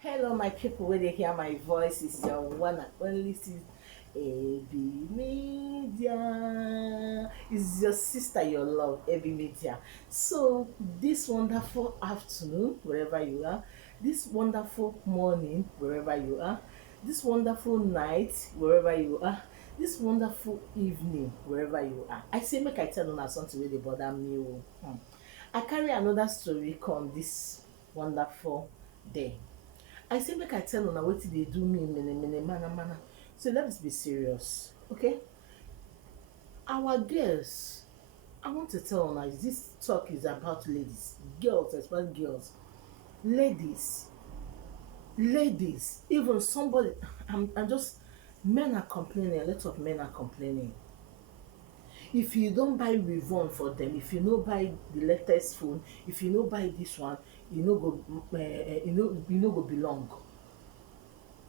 Hello, my people. When they hear my voice, it's your one and only sis, AB Media. It's your sister, your love, AB Media. So, this wonderful afternoon, wherever you are, this wonderful morning, wherever you are, this wonderful night, wherever you are, this wonderful evening, wherever you are. I say, make I tell una something wey dey bother me. I carry another story come this wonderful day. I say make I tell una wetin dey do me mene mene mana mana. So let's be serious, okay? Our girls, I want to tell una this talk is about ladies, girls, especially girls, ladies, ladies. Even somebody, I'm just men are complaining. A lot of men are complaining. If you don't buy Revon for them, if you no buy the latest phone, if you no buy this one, you no go, you no go belong.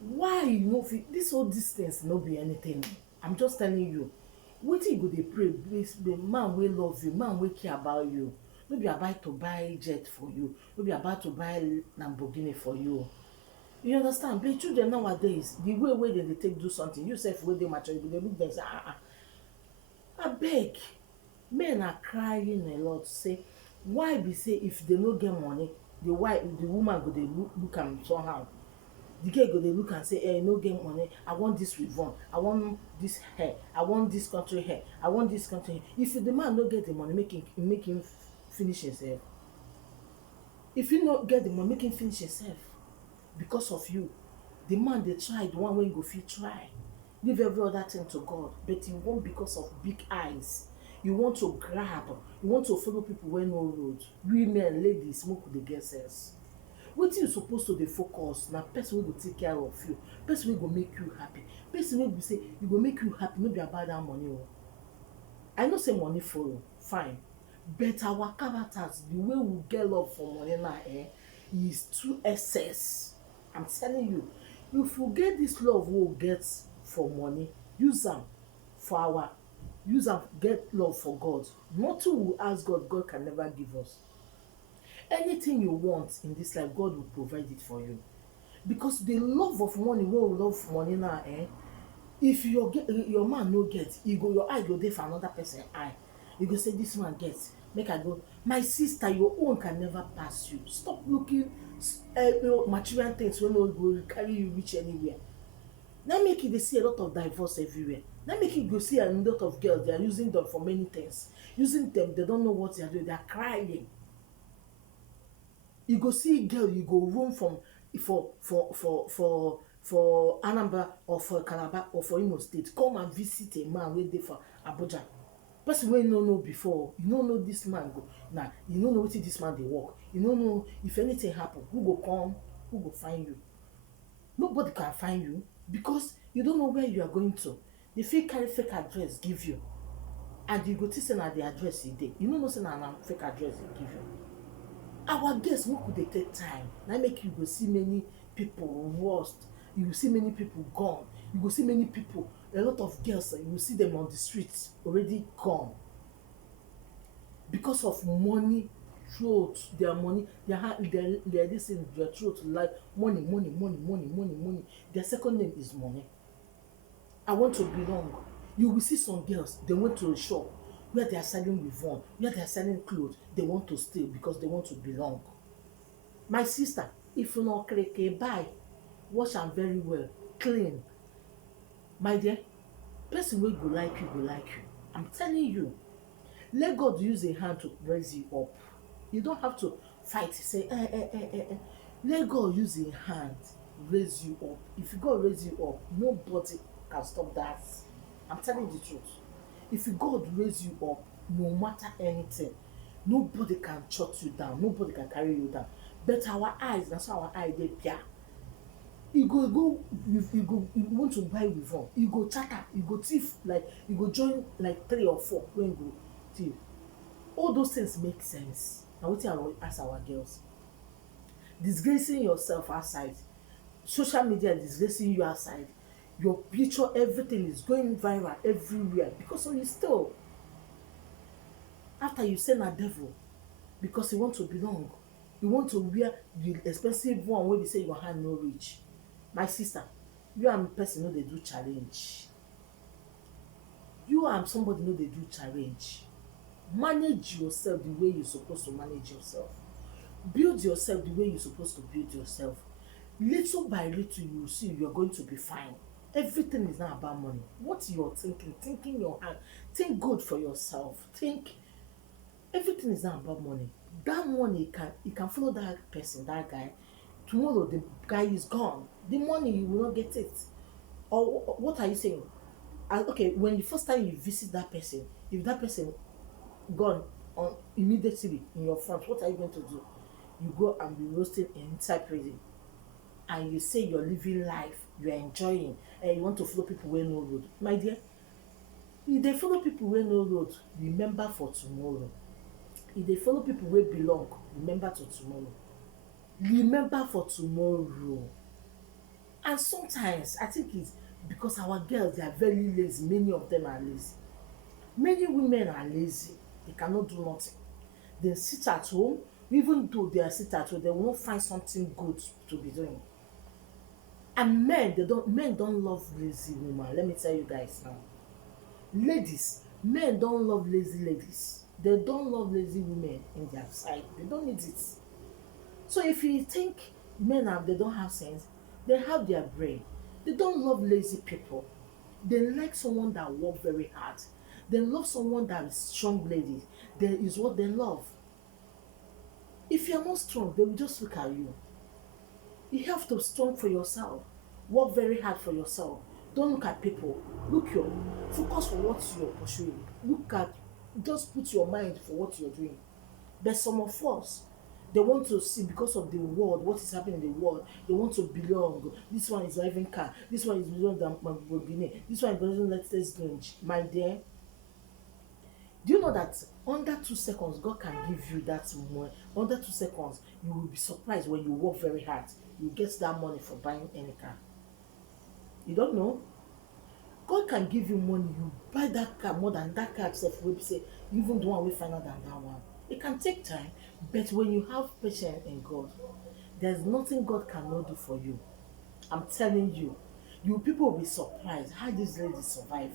Why you no fit this whole distance no be anything. I'm just telling you, wetin you go dey pray please the man wey love you, man wey care about you, no be about to buy jet for you, no be about to buy Lamborghini for you. You understand? But children nowadays, the way dem dey take do something, you sef wey dey mature, you go dey look dem say abeg. Men are crying a lot say why be say if they no get money, the wife, the woman go dey look am somehow. The girl go dey look and say, no get money, I want this Revon, I want this hair, I want this country hair, I want this country hair. If the man no get the money, make him finish himself. If you no get the money, make him finish himself. Because of you, the man dey try the one wey go fit try. Leave every other thing to God, but you want because of big eyes. You want to grab, you want to follow people wey no road. Women, ladies, make we dey get sense. Wetin you suppose to dey focus na person wey go take care of you, person wey go make you happy, person wey be say you go make you happy, no be about that money o. I know say money follow, fine, but our characters, the way we get love for money now, is too excess. I'm telling you, if we get this love wey we get for money, use am for our, use am get love for God. Nothing we ask God, God can never give us. Anything you want in this life, God will provide it for you. Because the love of money, wey we love money now, if your man no get, your eye go dey for another person eye. You go say this man get, make I go. My sister, your own can never pass you. Stop looking material things wey no go carry you reach anywhere. Na make you dey see a lot of divorce everywhere. Na make you go see a lot of girls, they are using them for many things. Using them, they don't know what they are doing, they are crying. You go see girl, you go roam from for Anambra or for Calabar or for Imo State, come and visit a man wey dey for Abuja. Person wey no know before, you no know this man go now, you no know wetin this man dey work, you no know if anything happen, who go come, who go find you? Nobody can find you because you don't know where you are going to. They fit carry fake address give you, and you go think say na the address e dey, you no know say na fake address e give you. Our girls, make we dey take time. Na make you go see many people lost, you go see many people gone, you go see many people, a lot of girls, you go see them on the streets already gone because of money. Throat, their money, their this in their throat, like money, money, money, money, money, money. Their second name is money. I want to belong. You will see some girls, they went to a shop where they are selling Revon, where they are selling clothes, they want to steal because they want to belong. My sister, if you no kreke buy, wash am very well, clean. My dear, person wey go like you go like you. I'm telling you, let God use a hand to raise you up. You don't have to fight, say, Let God use a hand raise you up. If God raise you up, nobody can stop that. I'm telling you the truth. If God raise you up, no matter anything, nobody can shut you down, nobody can carry you down. But our eyes, that's how our eye dey pia. You want to buy Revon, you go chatter, you go thief, like you go join like 3 or 4 when you go thief. All those things make sense. Now wetin I will ask our girls. Disgracing yourself outside, social media disgracing you outside, your picture, everything is going viral everywhere because of you still. After you say na devil, because you want to belong. You want to wear the expensive one wey be say your hand no reach. My sister, you and person no dey do challenge. You and somebody no dey do challenge. Manage yourself the way you suppose to manage yourself. Build yourself the way you suppose to build yourself. Little by little you will see you are going to be fine. Everything is not about money. What you're thinking, thinking your hand, think good for yourself. Think everything is not about money. That money can follow that person, that guy. Tomorrow the guy is gone. The money you will not get it. Or what are you saying? Okay, when the first time you visit that person, if that person gone on immediately in your front, what are you going to do? You go and be roasting inside prison, and you say you're living life, you're enjoying, and you want to follow people wey no road. My dear, if they follow people wey no road, remember for tomorrow. If they follow people wey belong, remember to tomorrow. Remember for tomorrow. And sometimes I think it's because our girls, they are very lazy. Many of them are lazy. Many women are lazy. They cannot do nothing. They sit at home. Even though they are sit at home, they will not find something good to be doing. And men don't love lazy women. Let me tell you guys now. Ladies, men don't love lazy ladies. They don't love lazy women in their side. They don't need it. So if you think they don't have sense, they have their brain. They don't love lazy people. They like someone that work very hard. They love someone that is strong lady. That is what they love. If you're not strong, they will just look at you. You have to strong for yourself. Work very hard for yourself. Don't look at people. Focus on what you're pursuing. Just put your mind for what you're doing. But some of us, they want to see because of the world, what is happening in the world. They want to belong. This one is driving car. This one is beyond the Lamborghini. This one is doesn't let us range. My dear, do you know that under 2 seconds, God can give you that money? Under 2 seconds, you will be surprised when you work very hard. You get that money for buying any car. You don't know? God can give you money, you buy that car more than that car itself. Will say even the one way finer than that one. It can take time, but when you have patience in God, there's nothing God cannot do for you. I'm telling you, you people will be surprised how this lady survive.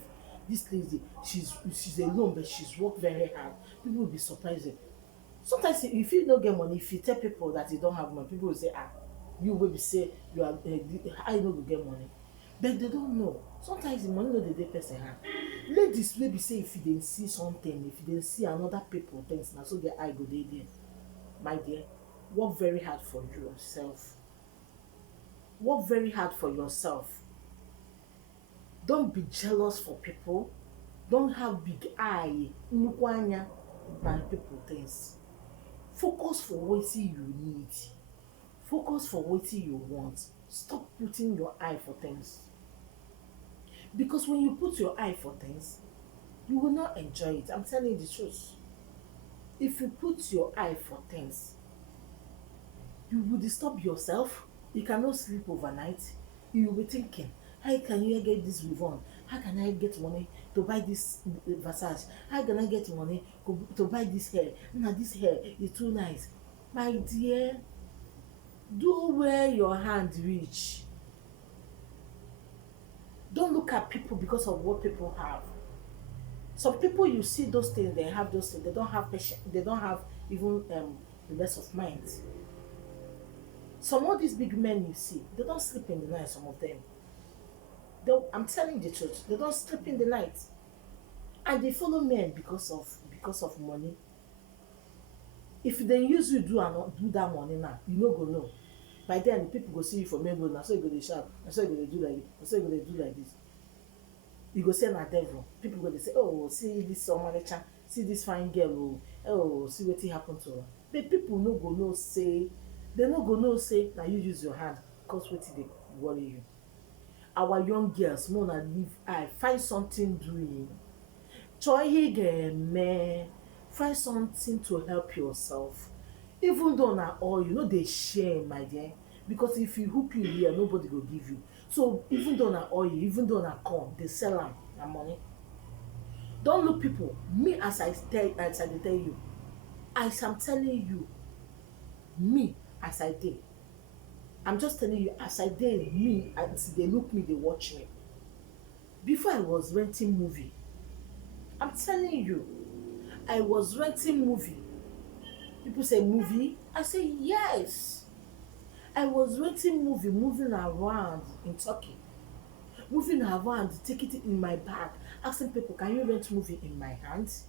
This lady, she's alone, but she's worked very hard. People will be surprised. Sometimes if you don't get money, if you tell people that you don't have money, people will say, you will be say you are how you know you get money. But they don't know. Sometimes the money no dey person hand. Ladies wey be say if you didn't see something, if you didn't see another people things, now so their eye go dey there. My dear, work very hard for yourself. Work very hard for yourself. Don't be jealous for people. Don't have big eye, nnukwu anya by people things. Focus for what you need. Focus for what you want. Stop putting your eye for things. Because when you put your eye for things, you will not enjoy it. I'm telling you the truth. If you put your eye for things, you will disturb yourself. You cannot sleep overnight. You will be thinking, how can you get this Revon? How can I get money to buy this Versace? How can I get money to buy this hair? Now this hair is too nice. My dear, do where your hand reach. Don't look at people because of what people have. Some people you see those things, they have those things, they don't have patience, they don't have even the rest of mind. Some of these big men you see, they don't sleep in the night, some of them. I'm telling you the truth, they don't sleep in the night. And they follow men because of money. If they use you do that money now, you no go know. By then people go see you for main road, na so you go dey shout, na so you go dey do like this, na so you go dey do like this. You go say na devil. People go dey say, oh, see this Omalicha, see this fine girl, oh, see wetin happen to her. But people no go know say, they no go know say na you use your hand cause wetin dey worry you. Our young girls, more na live eye, find something doing. Try me, find something to help yourself. Even though na all you know, they shame, my dear. Because if you hook you here, nobody will give you. So even though na oil, even though na corn, they sell them na money. Don't look people. Me as I tell you, as I'm telling you, Me, as I dey, I'm just telling you, as I dey, me, as they look me, they watch me. Before I was renting movie, I'm telling you, I was renting movie. People say movie, I say yes. I was renting movie, moving around in Turkey, moving around, taking it in my bag, asking people, can you rent movie in my hands?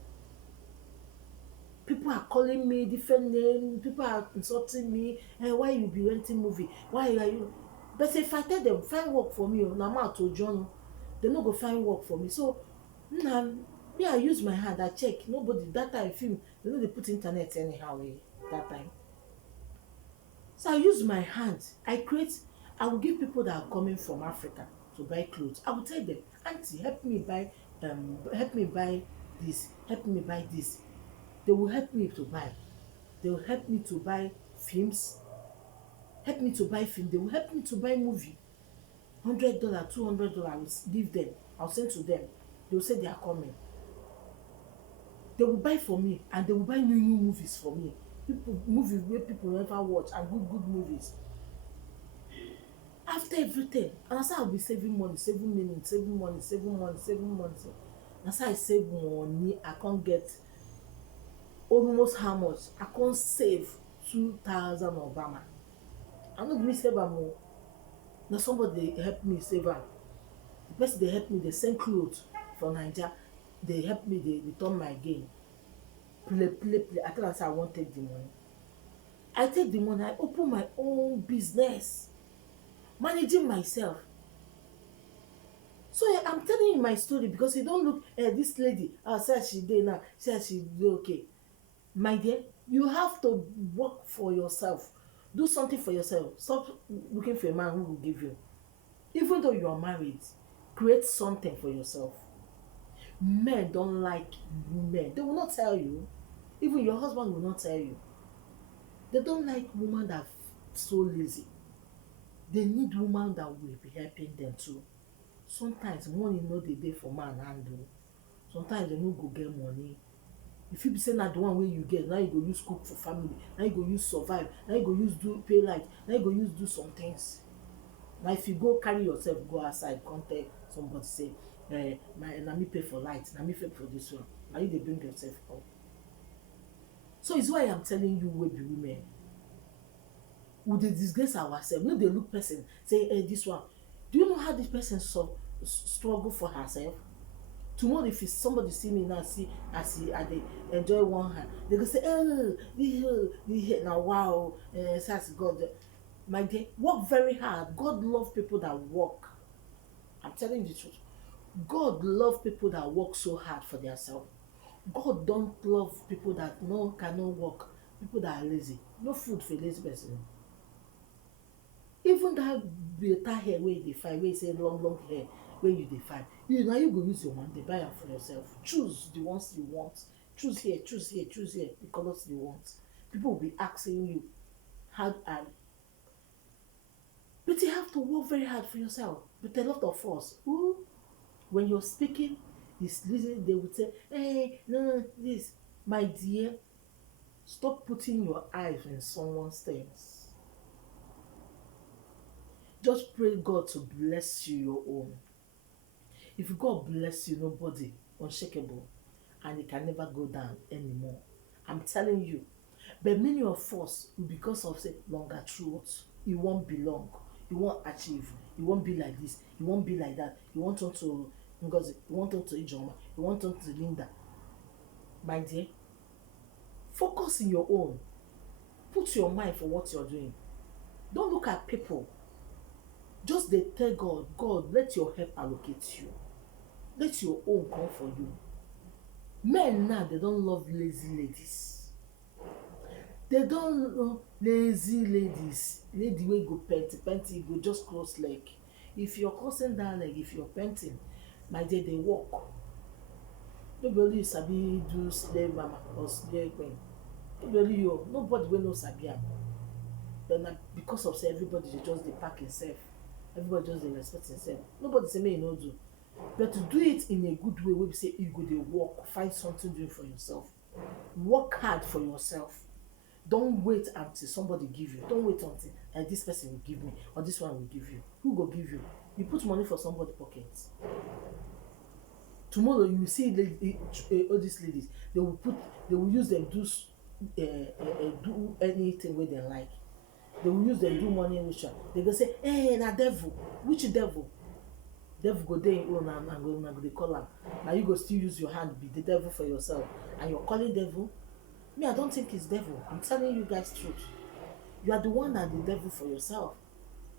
People are calling me different names, people are insulting me, why you be renting movie? Why are you? But if I tell them, find work for me, na ma to join, they no go find work for me. So na me, I use my hand, I check. Nobody that time film, they no dey put internet anyhow that time. So I use my hand, I create, I will give people that are coming from Africa to buy clothes. I will tell them, auntie, help me buy this, help me buy this. They will help me to buy. They will help me to buy films, help me to buy film. They will help me to buy movie. $100, $200, I will give them. I'll send to them. They will say they are coming. They will buy for me, and they will buy new movies for me. People movies where people never watch, and good movies. After everything, and that's how I'll be saving money, saving minutes, saving money, saving money, saving money. That's how I save money. I can't get almost how much? I can't save 2,000 Obama. I'm not me save am o. Na somebody dey help me save am. The person dey help me, dey send clothes from Naija. Dey help me, dey return my gain. Play. I tell am say I wan take the money. I take the money, I open my own business, managing myself. So I'm telling you my story because you don't look this lady, say as she dey now, say as she dey okay. My dear, you have to work for yourself. Do something for yourself. Stop looking for a man who will give you. Even though you are married, create something for yourself. Men don't like women. They will not tell you. Even your husband will not tell you. They don't like women that are so lazy. They need women that will be helping them too. Sometimes money no dey dey for man handle. Sometimes they no go get money. If you be say na the one wey you get, now you go use cook for family, now you go use survive, now you go use do pay light, now you go use do some things. Now if you go carry yourself go outside, come tell somebody say, na me pay for light, na me pay for this one. Now you dey bring yourself up. So it's why I'm telling you, wey be women, we dey disgrace ourselves. No dey look person say, this one. Do you know how this person struggle for herself? Tomorrow if it's somebody see me now, see as I dey enjoy one hand, they go say, this now wow, says God. My dear, work very hard. God love people that work. I'm telling you the truth. God love people that work so hard for themselves. God don't love people that cannot work. People that are lazy. No food for lazy person. Even that better hair where they find, where you say long hair, where you define, you go use your money, buy am for yourself. Choose the ones you want. Choose here, the colors you want. People will be asking you how, and but you have to work very hard for yourself. But a lot of us who, when you're speaking, is listening, they would say, hey, no, this. My dear, stop putting your eyes in someone's things. Just pray God to bless you your own. If God bless you, nobody unshakable, and it can never go down anymore. I'm telling you. But many of us, because of say longer truth, you won't belong, you won't achieve, you won't be like this, you won't be like that, you won't turn to Ngozi, you won't turn to Ijoma, you won't turn to Linda. My dear, focus in your own. Put your mind for what you're doing. Don't look at people. Just dey tell God, let your help allocate you. Let your own come for you. Men now, they don't love lazy ladies. They don't love lazy ladies. Lady wey go plenty, go just cross leg. If you're crossing that leg, if you're painting, my dear, they walk. Nobody sabi do slave mama or slave queen. Nobody you. Nobody wey no sabi am. Then because of say everybody dey just dey pack himself. Everybody just dey respect himself. Nobody say make you no do. But to do it in a good way, wey be say you go dey work, find something doing for yourself. Work hard for yourself. Don't wait until somebody give you. Don't wait until this person will give me or this one will give you. Who go give you? You put money for somebody pockets. Tomorrow you will see all these ladies. They will use them do anything where they like. They will use them do money ritual. They go say, "Hey, na devil." Which devil? Devil go there in own and go dey call am. Now you go still use your hand be the devil for yourself, and you're calling devil. Me, I don't think it's devil. I'm telling you guys truth. You are the one that the devil for yourself.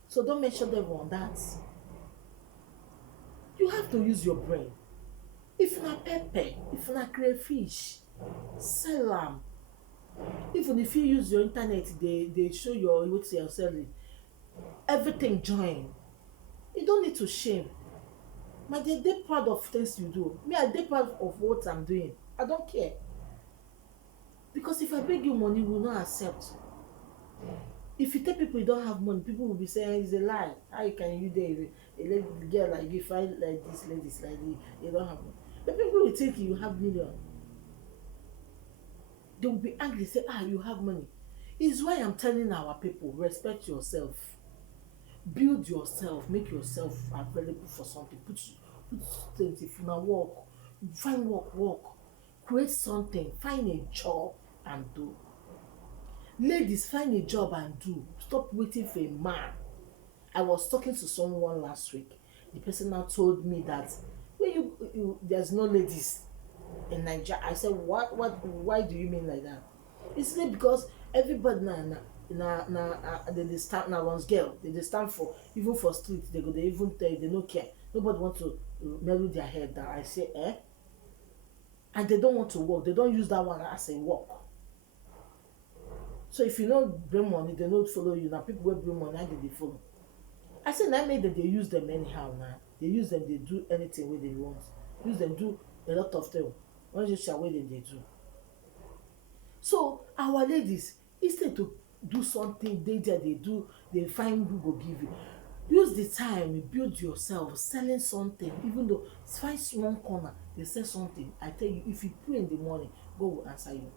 So don't mention devil on that. You have to use your brain. If na pepper, if na crayfish, sell am. Even if you use your internet, they show your what you're selling. Everything join. You don't need to shame. My they proud of things you do. Me, I dey proud of what I'm doing. I don't care. Because if I beg you money, you will not accept. If you tell people you don't have money, people will be saying it's a lie. How can you dare a lady girl like you find like this, ladies like this, you don't have money? But people will think you have million. They will be angry, say, you have money. It's why I'm telling our people, respect yourself. Build yourself, make yourself available for something. Put things if you now work, find work. Create something, find a job and do. Ladies, find a job and do. Stop waiting for a man. I was talking to someone last week. The person now told me that when there's no ladies in Nigeria. I said, why do you mean like that? It's not because everybody they stand now one's girl. They stand for even for street. They even tell you they don't care. Nobody want to mellow their head down. I say, and they don't want to work. They don't use that one as a work. So if you don't bring money, they don't follow you. Now people will bring money, and they follow. I said that made that they use them anyhow now. They use them, they do anything where they want. Use them, do a lot of things. Once you share where they do. So our ladies, instead to do something, they find who will give you. Use the time, build yourself, selling something, even though find one corner, they sell something. I tell you, if you pray in the morning, God will answer you.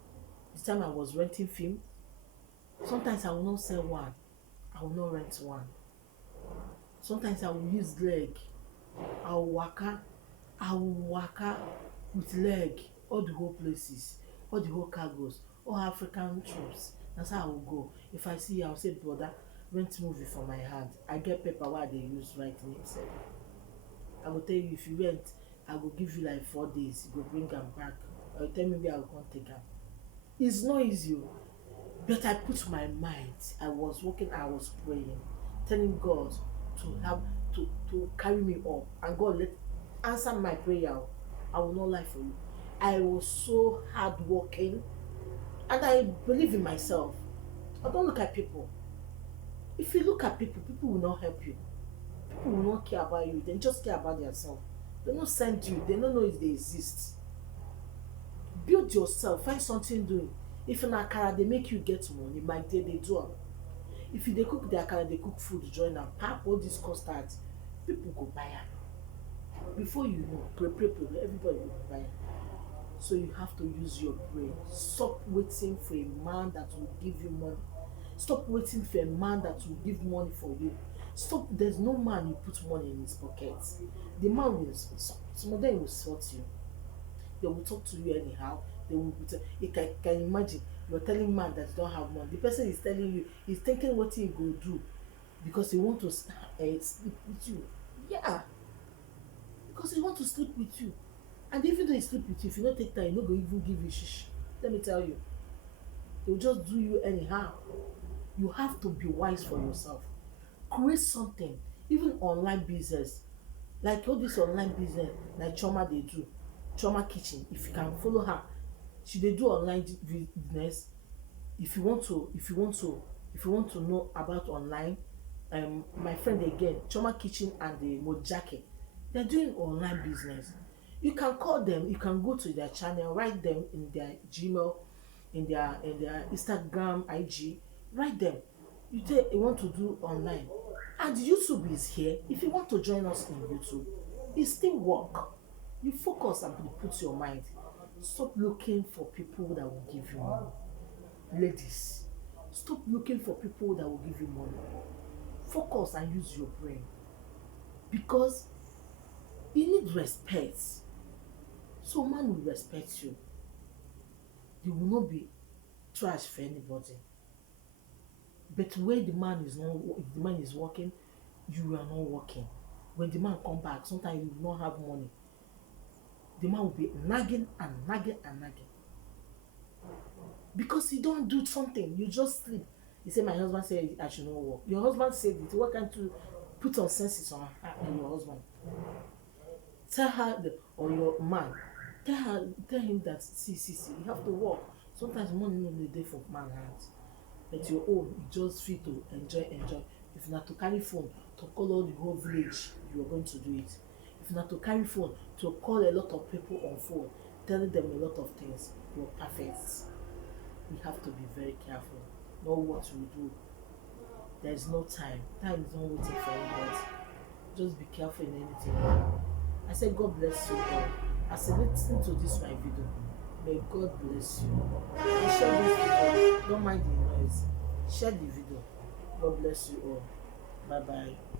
The time I was renting film, sometimes I will not sell one, I will not rent one. Sometimes I will use leg, I will waka with leg, all the whole places, all the whole cargoes, all African trips. That's how I will go. If I see you, I'll say, brother, rent movie for my hand. I get paper where they use writing itself. I will tell you, if you rent, I will give you like 4 days. You go bring them back. Or tell me where I will take them. It's not easy, but I put my mind. I was working, I was praying, telling God to help to carry me up, and God let answer my prayer. I will not lie for you. I was so hardworking, and I believe in myself. I don't look at people. If you look at people, people will not help you. People will not care about you. They just care about themselves. They don't send you. They don't know if they exist. Build yourself. Find something doing. If in akara they make you get money, my day they do. If they cook the akara, they cook food, join them, pack all these custards, people go buy it. Before you know, everybody will buy it. So you have to use your brain. Stop waiting for a man that will give you money. Stop waiting for a man that will give money for you. Stop. There's no man you put money in his pocket. The man will, some of them will sort you. They will talk to you anyhow. They will. You can imagine you're telling man that you don't have money. The person is telling you, he's thinking what he go do because he want to sleep with you. Yeah, because he want to sleep with you. And even though he sleep with you, if you don't take time, he no go even give you shish. Let me tell you, they'll just do you anyhow. You have to be wise for yourself. Create something, even online business, like all this online business, like Choma they do, Choma Kitchen. If you can follow her, she they do online business. If you want to know about online, my friend again, Choma Kitchen and the Mojake, they're doing online business. You can call them, you can go to their channel, write them in their Gmail, in their Instagram, IG, write them. You say you want to do online, and YouTube is here. If you want to join us in YouTube, it still work. You focus and put your mind. Stop looking for people that will give you money. Ladies, Stop looking for people that will give you money. Focus and use your brain, because you need respect. So man will respect you. You will not be trash for anybody. But when the man is not, if the man is working, you are not working. When the man come back, sometimes you will not have money. The man will be nagging and nagging and nagging because you don't do something. You just sleep. You say my husband said I should not work. Your husband said it. What can't you put on senses on her and your husband? Tell her or your man. Tell him that see, you have to work. Sometimes money no dey there for man hands. But your own, you just feel to enjoy. If not to carry phone to call all the whole village, you are going to do it. If not to carry phone to call a lot of people on phone, telling them a lot of things, you're perfect. We have to be very careful. Know what we do. There is no time. Time is not waiting for anybody. Just be careful in anything. I said God bless you all. As you listen to this my video, may God bless you. And share this video. Don't mind the noise. Share the video. God bless you all. Bye bye.